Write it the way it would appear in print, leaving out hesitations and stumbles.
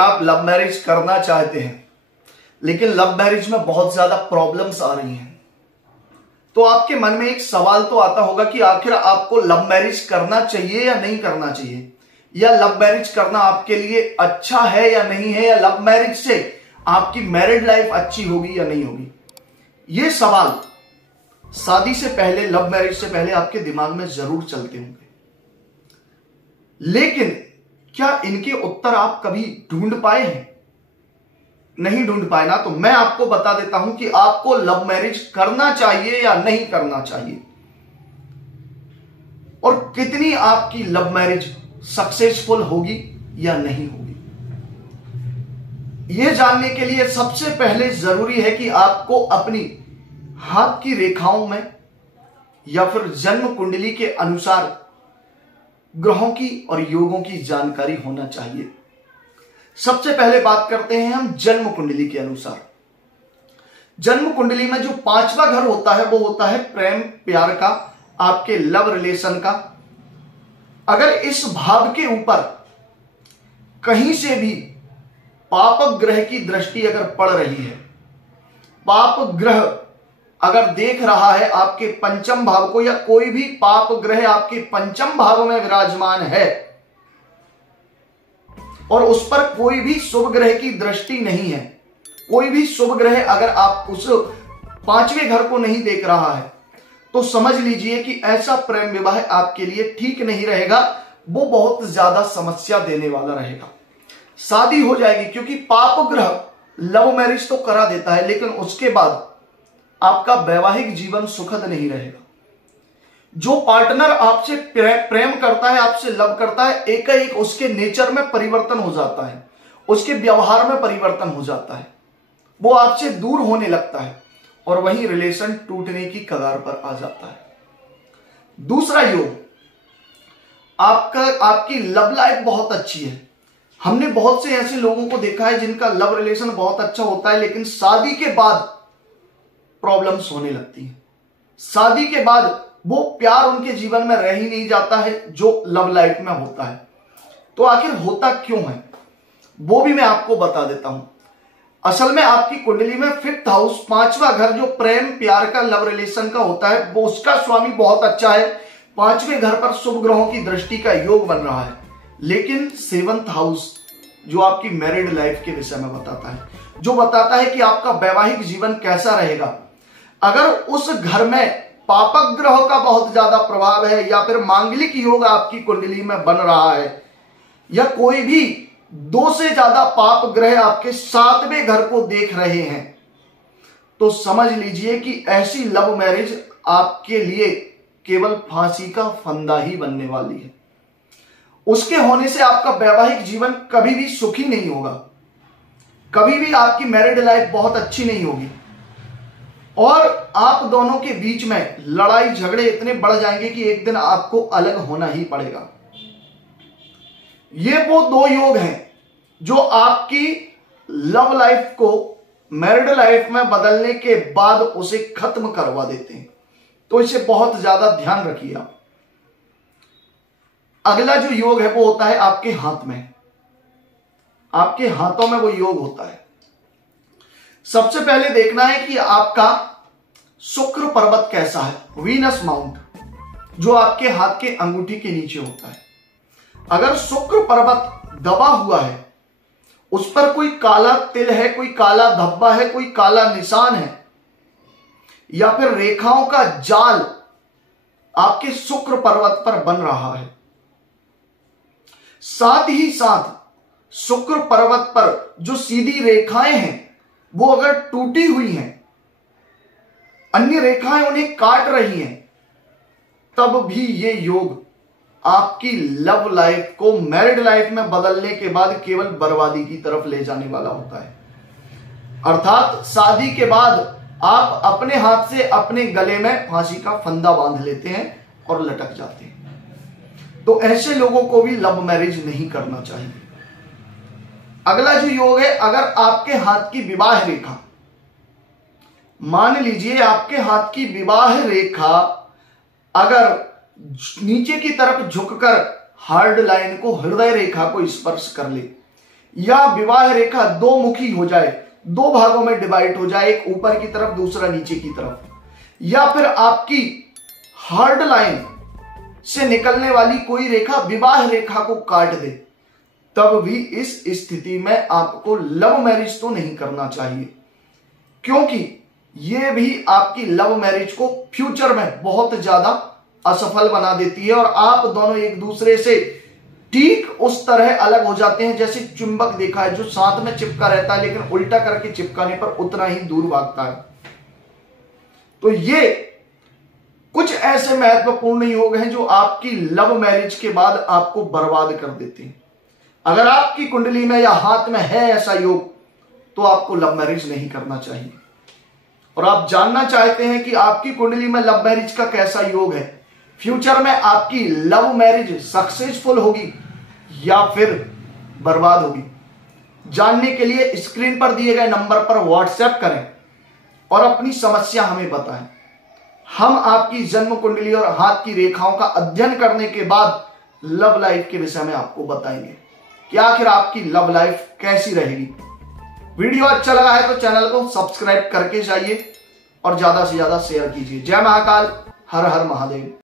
आप love marriage करना चाहते हैं लेकिन लव मैरिज में बहुत ज्यादा प्रॉब्लम्स आ रही हैं, तो आपके मन में एक सवाल तो आता होगा कि आखिर आपको लव मैरिज करना चाहिए या नहीं करना चाहिए, या लव मैरिज करना आपके लिए अच्छा है या नहीं है, या लव मैरिज से आपकी मैरिड लाइफ अच्छी होगी या नहीं होगी। ये सवाल शादी से पहले, लव मैरिज से पहले आपके दिमाग में जरूर चलते होंगे, लेकिन क्या इनके उत्तर आप कभी ढूंढ पाए हैं? नहीं ढूंढ पाए ना, तो मैं आपको बता देता हूं कि आपको लव मैरिज करना चाहिए या नहीं करना चाहिए, और कितनी आपकी लव मैरिज सक्सेसफुल होगी या नहीं होगी। यह जानने के लिए सबसे पहले जरूरी है कि आपको अपनी हाथ की रेखाओं में या फिर जन्म कुंडली के अनुसार ग्रहों की और योगों की जानकारी होना चाहिए। सबसे पहले बात करते हैं हम जन्म कुंडली के अनुसार। जन्म कुंडली में जो 5वां घर होता है वो होता है प्रेम प्यार का, आपके लव रिलेशन का। अगर इस भाव के ऊपर कहीं से भी पाप ग्रह की दृष्टि अगर पड़ रही है, पाप ग्रह अगर देख रहा है आपके पंचम भाव को, या कोई भी पाप ग्रह आपके पंचम भाव में विराजमान है और उस पर कोई भी शुभ ग्रह की दृष्टि नहीं है, कोई भी शुभ ग्रह अगर आप उस 5वें घर को नहीं देख रहा है, तो समझ लीजिए कि ऐसा प्रेम विवाह आपके लिए ठीक नहीं रहेगा, वो बहुत ज्यादा समस्या देने वाला रहेगा। शादी हो जाएगी क्योंकि पाप ग्रह लव मैरिज तो करा देता है, लेकिन उसके बाद आपका वैवाहिक जीवन सुखद नहीं रहेगा। जो पार्टनर आपसे प्रेम करता है, आपसे लव करता है, एक उसके नेचर में परिवर्तन हो जाता है, उसके व्यवहार में परिवर्तन हो जाता है, वो आपसे दूर होने लगता है और वही रिलेशन टूटने की कगार पर आ जाता है। दूसरा योग, आपकी लव लाइफ बहुत अच्छी है। हमने बहुत से ऐसे लोगों को देखा है जिनका लव रिलेशन बहुत अच्छा होता है, लेकिन शादी के बाद प्रॉब्लम्स होने लगती हैं। शादी के बाद वो प्यार उनके जीवन में रह ही नहीं जाता है जो लव लाइफ में होता है। तो आखिर होता क्यों है वो भी मैं आपको बता देता हूं। असल में आपकी कुंडली में 5th हाउस, 5वां घर, जो प्रेम प्यार का लव रिलेशन का होता है, वो उसका स्वामी बहुत अच्छा है। 5वें घर पर शुभ ग्रहों की दृष्टि का योग बन रहा है, लेकिन 7th हाउस जो आपकी मैरिड लाइफ के विषय में बताता है, जो बताता है कि आपका वैवाहिक जीवन कैसा रहेगा। अगर उस घर में पापक ग्रहों का बहुत ज्यादा प्रभाव है, या फिर मांगलिक योग आपकी कुंडली में बन रहा है, या कोई भी 2 से ज्यादा पाप ग्रह आपके 7वें घर को देख रहे हैं, तो समझ लीजिए कि ऐसी लव मैरिज आपके लिए केवल फांसी का फंदा ही बनने वाली है। उसके होने से आपका वैवाहिक जीवन कभी भी सुखी नहीं होगा, कभी भी आपकी मैरिड लाइफ बहुत अच्छी नहीं होगी, और आप दोनों के बीच में लड़ाई झगड़े इतने बढ़ जाएंगे कि एक दिन आपको अलग होना ही पड़ेगा। ये वो 2 योग हैं जो आपकी लव लाइफ को मैरिड लाइफ में बदलने के बाद उसे खत्म करवा देते हैं, तो इसे बहुत ज्यादा ध्यान रखिए आप। अगला जो योग है वो होता है आपके हाथ में, आपके हाथों में वो योग होता है। सबसे पहले देखना है कि आपका शुक्र पर्वत कैसा है, वीनस माउंट, जो आपके हाथ के अंगूठी के नीचे होता है। अगर शुक्र पर्वत दबा हुआ है, उस पर कोई काला तिल है, कोई काला धब्बा है, कोई काला निशान है, या फिर रेखाओं का जाल आपके शुक्र पर्वत पर बन रहा है, साथ ही साथ शुक्र पर्वत पर जो सीधी रेखाएं हैं वो अगर टूटी हुई हैं, अन्य रेखाएं उन्हें काट रही हैं, तब भी ये योग आपकी लव लाइफ को मैरिड लाइफ में बदलने के बाद केवल बर्बादी की तरफ ले जाने वाला होता है। अर्थात शादी के बाद आप अपने हाथ से अपने गले में फांसी का फंदा बांध लेते हैं और लटक जाते हैं। तो ऐसे लोगों को भी लव मैरिज नहीं करना चाहिए। अगला जो योग है, अगर आपके हाथ की विवाह रेखा, मान लीजिए आपके हाथ की विवाह रेखा अगर नीचे की तरफ झुककर हार्ड लाइन को, हृदय रेखा को स्पर्श कर ले, या विवाह रेखा दो मुखी हो जाए, दो भागों में डिवाइड हो जाए, एक ऊपर की तरफ दूसरा नीचे की तरफ, या फिर आपकी हार्ड लाइन से निकलने वाली कोई रेखा विवाह रेखा को काट दे, तब भी इस स्थिति में आपको लव मैरिज तो नहीं करना चाहिए, क्योंकि यह भी आपकी लव मैरिज को फ्यूचर में बहुत ज्यादा असफल बना देती है और आप दोनों एक दूसरे से ठीक उस तरह अलग हो जाते हैं जैसे चुंबक देखा है जो साथ में चिपका रहता है लेकिन उल्टा करके चिपकाने पर उतना ही दूर भागता है। तो ये कुछ ऐसे महत्वपूर्ण योग हैं जो आपकी लव मैरिज के बाद आपको बर्बाद कर देते हैं। अगर आपकी कुंडली में या हाथ में है ऐसा योग तो आपको लव मैरिज नहीं करना चाहिए। और आप जानना चाहते हैं कि आपकी कुंडली में लव मैरिज का कैसा योग है, फ्यूचर में आपकी लव मैरिज सक्सेसफुल होगी या फिर बर्बाद होगी, जानने के लिए स्क्रीन पर दिए गए नंबर पर व्हाट्सएप करें और अपनी समस्या हमें बताएं। हम आपकी जन्म कुंडली और हाथ की रेखाओं का अध्ययन करने के बाद लव लाइफ के विषय में आपको बताएंगे कि आखिर आपकी लव लाइफ कैसी रहेगी। वीडियो अच्छा लगा है तो चैनल को सब्सक्राइब करके जाइए और ज्यादा से ज्यादा शेयर कीजिए। जय महाकाल, हर हर महादेव।